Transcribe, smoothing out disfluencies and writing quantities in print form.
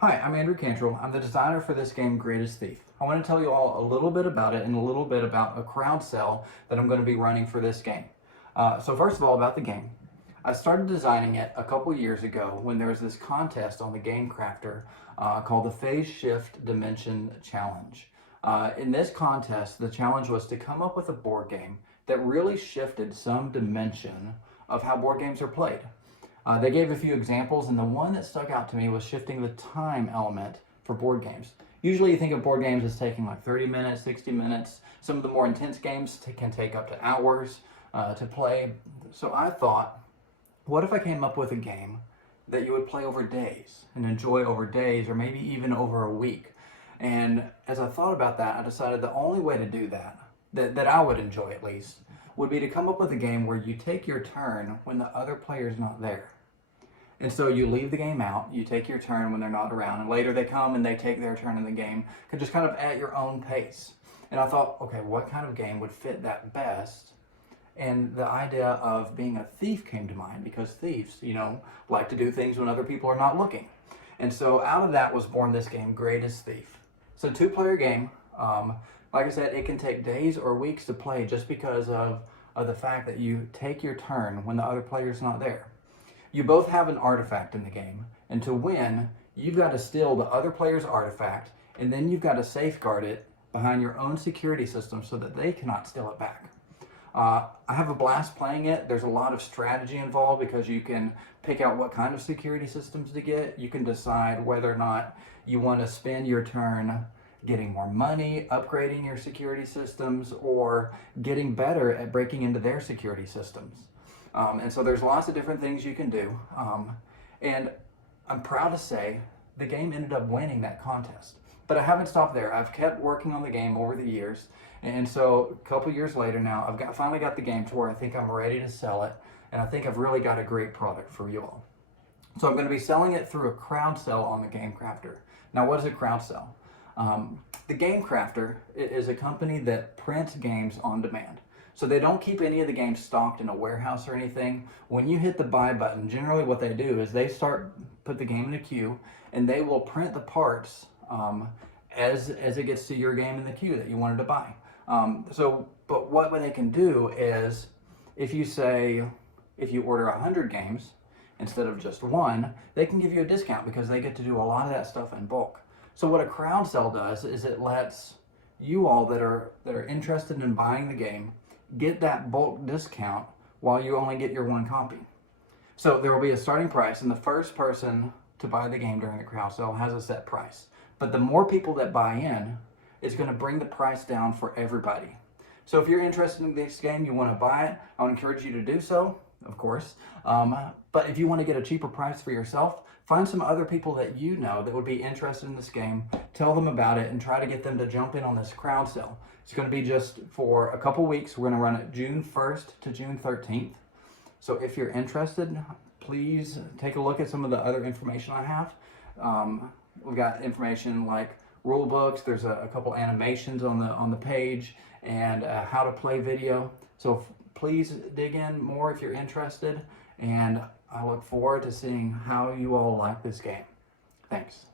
Hi, I'm Andrew Cantrell. I'm the designer for this game, Greatest Thief. I want to tell you all a little bit about it and a little bit about a crowd sale that I'm going to be running for this game. So first of all, about the game. I started designing it a couple years ago when there was this contest on the Game Crafter called the Phase Shift Dimension Challenge. In this contest, the challenge was to come up with a board game that really shifted some dimension of how board games are played. They gave a few examples, and the one that stuck out to me was shifting the time element for board games. Usually you think of board games as taking like 30 minutes, 60 minutes. Some of the more intense games can take up to hours to play. So I thought, what if I came up with a game that you would play over days and enjoy over days or maybe even over a week? And as I thought about that, I decided the only way to do that I would enjoy at least, would be to come up with a game where you take your turn when the other player's not there. And so you leave the game out, you take your turn when they're not around, and later they come and they take their turn in the game, just kind of at your own pace. And I thought, okay, what kind of game would fit that best? And the idea of being a thief came to mind because thieves, like to do things when other people are not looking. And so out of that was born this game, Greatest Thief. It's a two-player game. Like I said, it can take days or weeks to play just because of the fact that you take your turn when the other player's not there. You both have an artifact in the game, and to win, you've got to steal the other player's artifact, and then you've got to safeguard it behind your own security system so that they cannot steal it back. I have a blast playing it. There's a lot of strategy involved because you can pick out what kind of security systems to get. You can decide whether or not you want to spend your turn getting more money, upgrading your security systems, or getting better at breaking into their security systems. And so there's lots of different things you can do. And I'm proud to say the game ended up winning that contest. But I haven't stopped there. I've kept working on the game over the years. And so a couple years later now, finally got the game to where I think I'm ready to sell it. And I think I've really got a great product for you all. So I'm going to be selling it through a crowd sale on the Game Crafter. Now, what is a crowd sale? The Game Crafter is a company that prints games on demand. So they don't keep any of the games stocked in a warehouse or anything. When you hit the buy button, generally what they do is they put the game in a queue, and they will print the parts as it gets to your game in the queue that you wanted to buy. But what they can do is, if you order 100 games instead of just one, they can give you a discount because they get to do a lot of that stuff in bulk. So what a crowd sale does is it lets you all that are interested in buying the game get that bulk discount while you only get your one copy. So there will be a starting price, and the first person to buy the game during the crowd sale has a set price. But the more people that buy in, it's going to bring the price down for everybody. So if you're interested in this game, you want to buy it, I would encourage you to do so, of course. But if you want to get a cheaper price for yourself, find some other people that you know that would be interested in this game, tell them about it, and try to get them to jump in on this crowd sale. It's going to be just for a couple weeks. We're going to run it June 1st to June 13th. So if you're interested, please take a look at some of the other information I have. We've got information like rule books. There's a couple animations on the page, and how to play video. So please dig in more if you're interested, and I look forward to seeing how you all like this game. Thanks.